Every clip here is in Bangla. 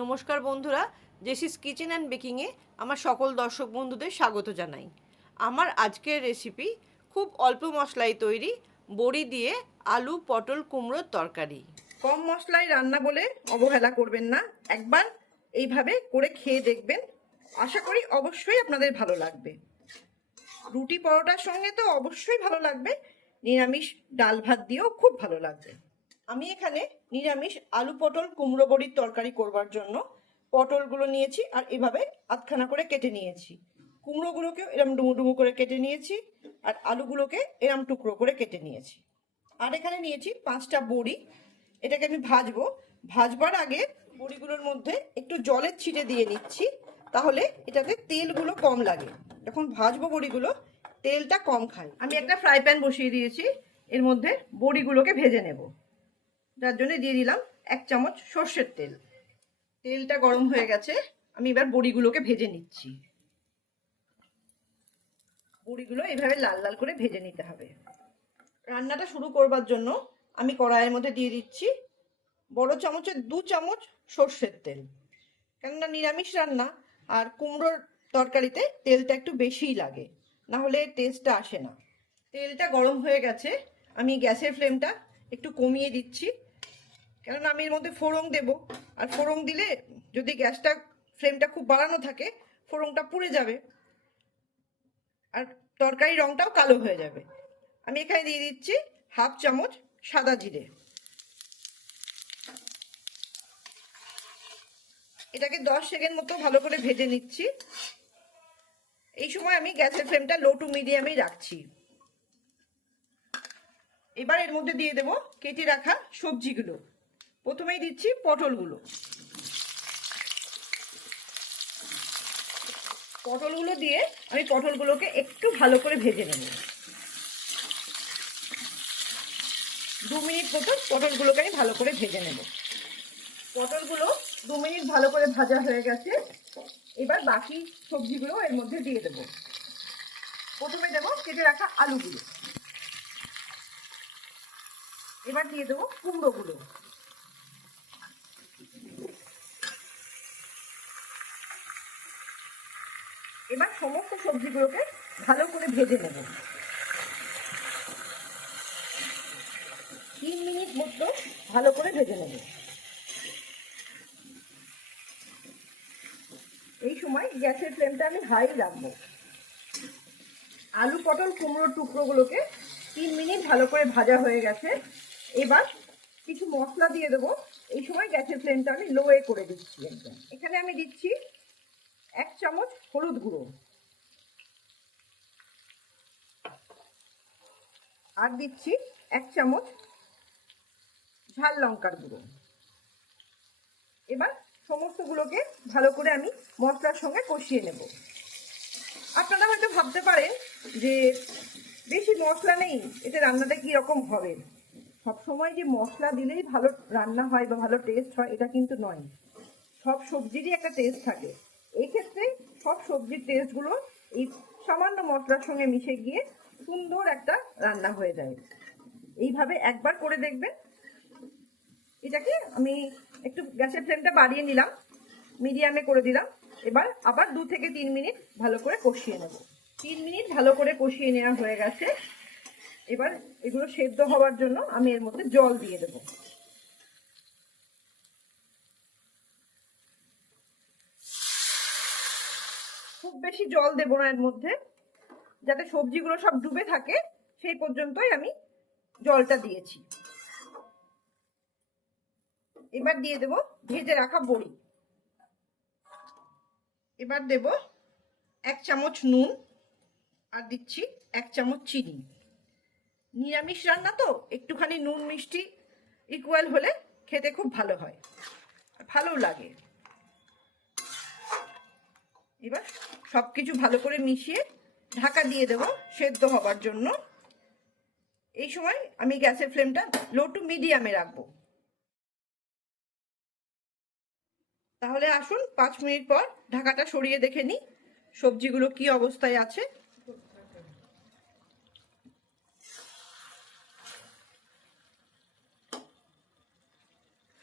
নমস্কার বন্ধুরা জেসিস কিচেন অ্যান্ড বেকিংয়ে আমার সকল দর্শক বন্ধুদের স্বাগত জানাই। আমার আজকের রেসিপি খুব অল্প মশলায় তৈরি বড়ি দিয়ে আলু, পটল, কুমড়োর তরকারি। কম মশলায় রান্না বলে অবহেলা করবেন না, একবার এইভাবে করে খেয়ে দেখবেন। আশা করি অবশ্যই আপনাদের ভালো লাগবে। রুটি পরোটার সঙ্গে তো অবশ্যই ভালো লাগবে, নিরামিষ ডাল ভাত দিয়েও খুব ভালো লাগবে। আমি এখানে নিরামিষ আলু পটল, কুমড়ো বড়ির তরকারি করবার জন্য পটলগুলো নিয়েছি আর এভাবে আধখানা করে কেটে নিয়েছি। কুমড়োগুলোকেও এরম ডুমু ডুমু করে কেটে নিয়েছি আর আলুগুলোকে এরম টুকরো করে কেটে নিয়েছি। আর এখানে নিয়েছি পাঁচটা বড়ি। এটাকে আমি ভাজবো। ভাজবার আগে বড়িগুলোর মধ্যে একটু জলের ছিটে দিয়ে নিচ্ছি, তাহলে এটাতে তেলগুলো কম লাগে। যখন ভাজবো বড়িগুলো, তেলটা কম খায় আমি একটা ফ্রাই প্যান বসিয়ে দিয়েছি। এর মধ্যে বড়িগুলোকে ভেজে নেব। যার জন্য দিয়ে দিলাম এক চামচ সর্ষের তেল। তেলটা গরম হয়ে গেছে, আমি এবার বড়িগুলোকে ভেজে নিচ্ছি। বড়িগুলো এইভাবে লাল লাল করে ভেজে নিতে হবে। রান্নাটা শুরু করবার জন্য আমি কড়াইয়ের মধ্যে দিয়ে দিচ্ছি বড় চামচের দু চামচ সর্ষের তেল। কেননা নিরামিষ রান্না আর কুমড়োর তরকারিতে তেলটা একটু বেশিই লাগে, না হলে টেস্টটা আসে না। তেলটা গরম হয়ে গেছে, আমি গ্যাসের ফ্লেমটা একটু কমিয়ে দিচ্ছি। কেননা আমি এর মধ্যে ফোড়ং দেব। আর ফোড়ং দিলে যদি গ্যাসটা ফ্লেমটা খুব বাড়ানো থাকে ফোড়ংটা পুড়ে যাবে। আর তরকারি রংটাও কালো হয়ে যাবে। আমি এখানে দিয়ে দিচ্ছি হাফ চামচ সাদা জিরে। এটাকে দশ সেকেন্ড মতো ভালো করে ভেজে নিচ্ছি। এই সময় আমি গ্যাসের ফ্লেমটা লো টু মিডিয়ামেই রাখছি। এবার এর মধ্যে দিয়ে দেব কেটে রাখা সবজিগুলো। প্রথমেই দিচ্ছি পটলগুলো। পটলগুলো দিয়ে আমি পটলগুলোকে একটু ভালো করে ভেজে নেব। দু মিনিট মতো পটলগুলোকে আমি ভালো করে ভেজে নেব। পটলগুলো দু মিনিট ভালো করে ভাজা হয়ে গেছে। এবার বাকি সবজিগুলো এর মধ্যে দিয়ে দেব। প্রথমে দেবো কেটে রাখা আলুগুলো। এবার দিয়ে দেবো কুমড়োগুলো। এবার সমস্ত সবজিগুলোকে ভালো করে ভেজে নেব। তিন মিনিট মতো ভালো করে ভেজে নেব। এই সময় গ্যাসের ফ্লেমটা আমি হাই রাখব। আলু পটল কুমড়োর টুকরোগুলোকে তিন মিনিট ভালো করে ভাজা হয়ে গেছে। এবার কিছু মশলা দিয়ে দেবো। এই সময় গ্যাসের ফ্লেমটা আমি লোয়ে করে দিচ্ছি একদম। এখানে আমি দিচ্ছি এক চামচ হলুদ গুঁড়ো। আর দিচ্ছি এক চামচ ঝাল লঙ্কার গুঁড়ো। এবার সমস্তগুলোকে ভালো করে আমি মশলার সঙ্গে কষিয়ে নেব। আপনারা হয়তো ভাবতে পারেন যে বেশি মশলা নেই, এতে রান্নাটা কি রকম হবে? সবসময় যে মশলা দিলেই ভালো রান্না হয় বা ভালো টেস্ট হয়, এটা কিন্তু নয়। সব সবজিরই একটা টেস্ট থাকে। সব সবজির টেস্টগুলো এই সামান্য মশলার সঙ্গে মিশে গিয়ে সুন্দর একটা রান্না হয়ে যায়। এইভাবে একবার করে দেখবেন। এটাকে আমি একটু গ্যাসের ফ্লেমটা বাড়িয়ে নিলাম, মিডিয়ামে করে দিলাম। এবার আবার দু থেকে তিন মিনিট ভালো করে কষিয়ে নেব। তিন মিনিট ভালো করে কষিয়ে নেওয়া হয়ে গেছে। এবার এগুলো সেদ্ধ হওয়ার জন্য আমি এর মধ্যে জল দিয়ে দেবো খুব বেশি জল দেবো না এর মধ্যে। যাতে সবজিগুলো সব ডুবে থাকে, সেই পর্যন্তই আমি জলটা দিয়েছি। এবার দিয়ে দেব ভেজে রাখা বড়ি। এবার দেব এক চামচ নুন আর দিচ্ছি এক চামচ চিনি। নিরামিষ রান্না তো, একটুখানি নুন মিষ্টি ইকুয়াল হলে খেতে খুব ভালো হয় ভালো লাগে। এবার সব কিছু ভালো করে মিশিয়ে ঢাকা দিয়ে দেব সেদ্ধ হবার জন্য। এই সময় আমি গ্যাসের ফ্লেমটা লো টু মিডিয়ামে রাখব। তাহলে আসুন পাঁচ মিনিট পর ঢাকাটা সরিয়ে দেখে নিই সবজিগুলো কি অবস্থায় আছে।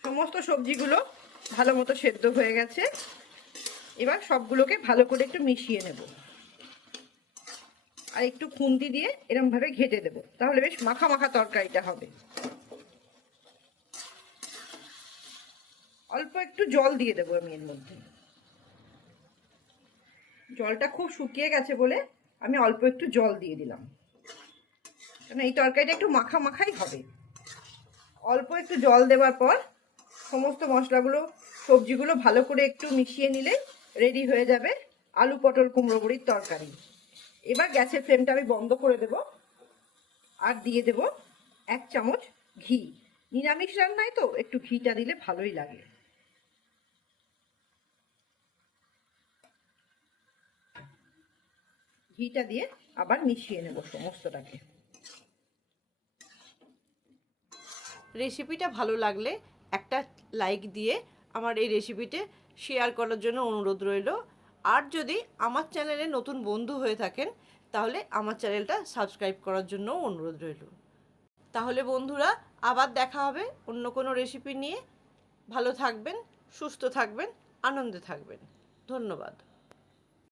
সমস্ত সবজিগুলো ভালো মতো সেদ্ধ হয়ে গেছে। এবার সবগুলোকে ভালো করে একটু মিশিয়ে নেব। আর একটু খুন্তি দিয়ে এরম ভাবে ঘেটে দেবো। তাহলে বেশ মাখা মাখা তরকারিটা হবে। অল্প একটু জল দিয়ে দেবো আমি এর মধ্যে। জলটা খুব শুকিয়ে গেছে বলে আমি অল্প একটু জল দিয়ে দিলাম। কারণ এই তরকারিটা একটু মাখা মাখাই হবে। অল্প একটু জল দেওয়ার পর সমস্ত মশলাগুলো, সবজিগুলো ভালো করে একটু মিশিয়ে নিলে রেডি হয়ে যাবে আলু পটল কুমড়ো বড়ির তরকারি। এবার গ্যাসের ফ্লেমটা আমি বন্ধ করে দেব আর দিয়ে দেব এক চামচ ঘি। নিরামিষ রান্নায় তো একটু ঘিটা দিলে ভালোই লাগে। ঘিটা দিয়ে আবার মিশিয়ে নেব সমস্তটাকে। রেসিপিটা ভালো লাগলে একটা লাইক দিয়ে আমার এই রেসিপিতে শেয়ার করার জন্য অনুরোধ রইল। আর যদি আমার চ্যানেলে নতুন বন্ধু হয়ে থাকেন, তাহলে আমার চ্যানেলটা সাবস্ক্রাইব করার জন্য অনুরোধ রইল। তাহলে বন্ধুরা, আবার দেখা হবে অন্য কোনো রেসিপি নিয়ে। ভালো থাকবেন, সুস্থ থাকবেন, আনন্দে থাকবেন। ধন্যবাদ।